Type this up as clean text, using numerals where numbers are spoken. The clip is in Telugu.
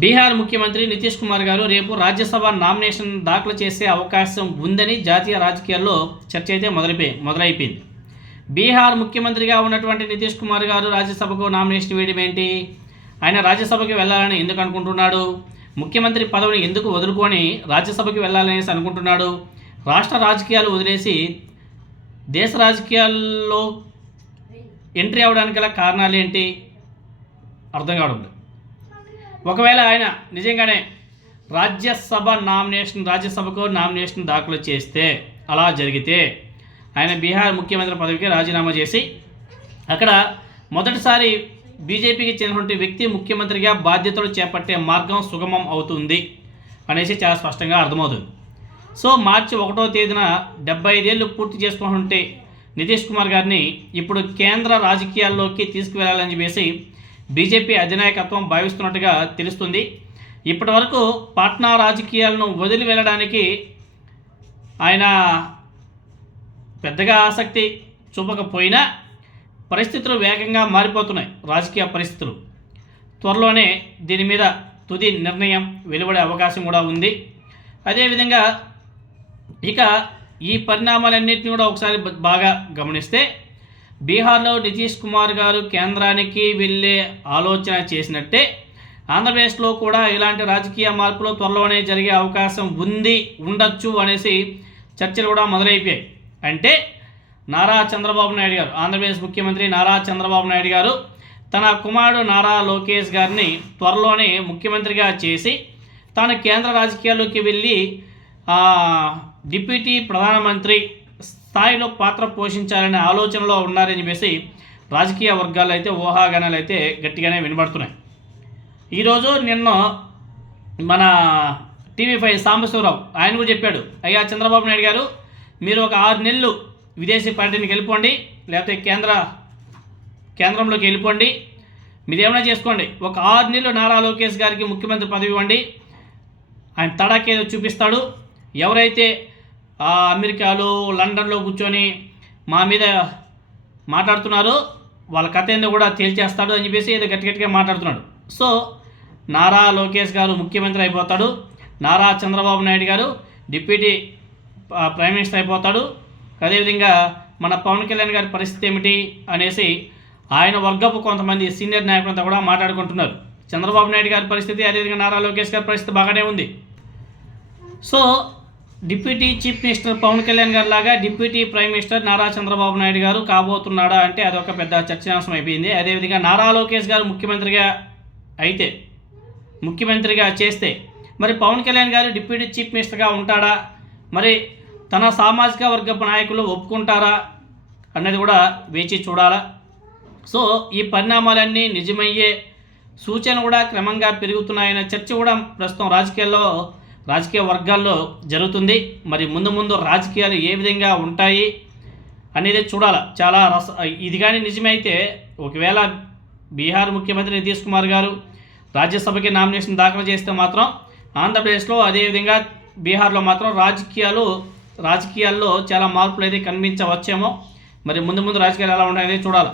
బీహార్ ముఖ్యమంత్రి నితీష్ కుమార్ గారు రేపు రాజ్యసభ నామినేషన్ దాఖలు చేసే అవకాశం ఉందని జాతీయ రాజకీయాల్లో చర్చ అయితే మొదలైపోయింది. బీహార్ ముఖ్యమంత్రిగా ఉన్నటువంటి నితీష్ కుమార్ గారు రాజ్యసభకు నామినేషన్ వేయడం ఏంటి? ఆయన రాజ్యసభకి వెళ్ళాలని ఎందుకు అనుకుంటున్నాడు? ముఖ్యమంత్రి పదవిని ఎందుకు వదులుకొని రాజ్యసభకి వెళ్ళాలనేసి అనుకుంటున్నాడు? రాష్ట్ర రాజకీయాలు వదిలేసి దేశ రాజకీయాల్లో ఎంట్రీ అవ్వడానికి గల కారణాలు ఏంటి? అర్థం కావడం లేదు. ఒకవేళ ఆయన నిజంగానే రాజ్యసభకు నామినేషన్ దాఖలు చేస్తే, అలా జరిగితే ఆయన బీహార్ ముఖ్యమంత్రి పదవికి రాజీనామా చేసి అక్కడ మొదటిసారి బీజేపీకి చెందినటువంటి వ్యక్తి ముఖ్యమంత్రిగా బాధ్యతలు చేపట్టే మార్గం సుగమం అవుతుంది అనేసి చాలా స్పష్టంగా అర్థమవుతుంది. సో మార్చి 1వ తేదీన 75 ఏళ్ళు పూర్తి చేసుకుంటుంటే నితీష్ కుమార్ గారిని ఇప్పుడు కేంద్ర రాజకీయాల్లోకి తీసుకువెళ్లాలని చెప్పేసి బీజేపీ అధినాయకత్వం భావిస్తున్నట్టుగా తెలుస్తుంది. ఇప్పటి వరకు పాట్నా రాజకీయాలను వదిలి వెళ్ళడానికి ఆయన పెద్దగా ఆసక్తి చూపకపోయినా పరిస్థితులు వేగంగా మారిపోతున్నాయి. రాజకీయ పరిస్థితులు త్వరలోనే దీని మీద తుది నిర్ణయం వెలువడే అవకాశం కూడా ఉంది. అదేవిధంగా ఇక ఈ పరిణామాలన్నింటినీ కూడా ఒకసారి బాగా గమనిస్తే బీహార్లో నితీష్ కుమార్ గారు కేంద్రానికి వెళ్ళే ఆలోచన చేసినట్టే ఆంధ్రప్రదేశ్లో కూడా ఇలాంటి రాజకీయ మార్పులు త్వరలోనే జరిగే అవకాశం ఉండొచ్చు అనేసి చర్చలు కూడా మొదలైపోయాయి. అంటే నారా చంద్రబాబు నాయుడు గారు, ఆంధ్రప్రదేశ్ ముఖ్యమంత్రి నారా చంద్రబాబు నాయుడు గారు తన కుమారుడు నారా లోకేష్ గారిని త్వరలోనే ముఖ్యమంత్రిగా చేసి తాను కేంద్ర రాజకీయాల్లోకి వెళ్ళి డిప్యూటీ ప్రధానమంత్రి స్థాయిలో పాత్ర పోషించాలనే ఆలోచనలో ఉన్నారని చెప్పేసి రాజకీయ వర్గాల్లో అయితే ఊహాగానాలు అయితే గట్టిగానే వినబడుతున్నాయి. ఈరోజు నిన్న మన TV5 సాంబశివరావు ఆయన కూడా చెప్పాడు, అయ్యా చంద్రబాబు నాయుడు గారు మీరు ఒక 6 నెలలు విదేశీ పర్యటనకి వెళ్ళిపోండి, లేకపోతే కేంద్రంలోకి వెళ్ళిపోండి, మీరు ఏమైనా చేసుకోండి, ఒక 6 నెలలు నారా లోకేష్ గారికి ముఖ్యమంత్రి పదవి ఇవ్వండి, ఆయన తడాకేదో చూపిస్తాడు, ఎవరైతే అమెరికాలో లండన్లో కూర్చొని మా మీద మాట్లాడుతున్నారో వాళ్ళ కథ ఏందో కూడా తేల్చేస్తాడు అని చెప్పేసి ఏదో గట్టిగా మాట్లాడుతున్నాడు. సో నారా లోకేష్ గారు ముఖ్యమంత్రి అయిపోతాడు, నారా చంద్రబాబు నాయుడు గారు డిప్యూటీ ప్రైమ్ మినిస్టర్ అయిపోతాడు. అదేవిధంగా మన పవన్ కళ్యాణ్ గారి పరిస్థితి ఏమిటి అనేసి ఆయన వర్గపు కొంతమంది సీనియర్ నాయకులంతా కూడా మాట్లాడుకుంటున్నారు. చంద్రబాబు నాయుడు గారి పరిస్థితి, అదేవిధంగా నారా లోకేష్ గారి పరిస్థితి బాగానే ఉంది. So deputy chief minister Pavan Kalyan గారి లాగా deputy prime minister Nara Chandrababu Naidu గారు కాబోతున్నాడా అంటే అదొక పెద్ద చర్చనాంశం అయిపోయింది. అదేవిధంగా నారా లోకేష్ గారు ముఖ్యమంత్రిగా చేస్తే మరి పవన్ కళ్యాణ్ గారు డిప్యూటీ చీఫ్ మినిస్టర్గా ఉంటాడా, మరి తన సామాజిక వర్గపు నాయకులు ఒప్పుకుంటారా అన్నది కూడా వేచి చూడాలా. సో ఈ పరిణామాలన్నీ నిజమయ్యే సూచన కూడా క్రమంగా పెరుగుతున్నాయన్న చర్చ కూడా ప్రస్తుతం రాజకీయ వర్గాల్లో జరుగుతుంది. మరి ముందు రాజకీయాలు ఏ విధంగా ఉంటాయి అనేది చూడాలి. చాలా ఇది కానీ నిజమైతే ఒకవేళ బీహార్ ముఖ్యమంత్రి నితీష్ కుమార్ గారు రాజ్యసభకి నామినేషన్ దాఖలు చేస్తే మాత్రం ఆంధ్రప్రదేశ్లో అదేవిధంగా బీహార్లో మాత్రం రాజకీయాల్లో చాలా మార్పులు అయితే కనిపించవచ్చేమో. మరి ముందు రాజకీయాలు ఎలా ఉంటాయనేది చూడాలి.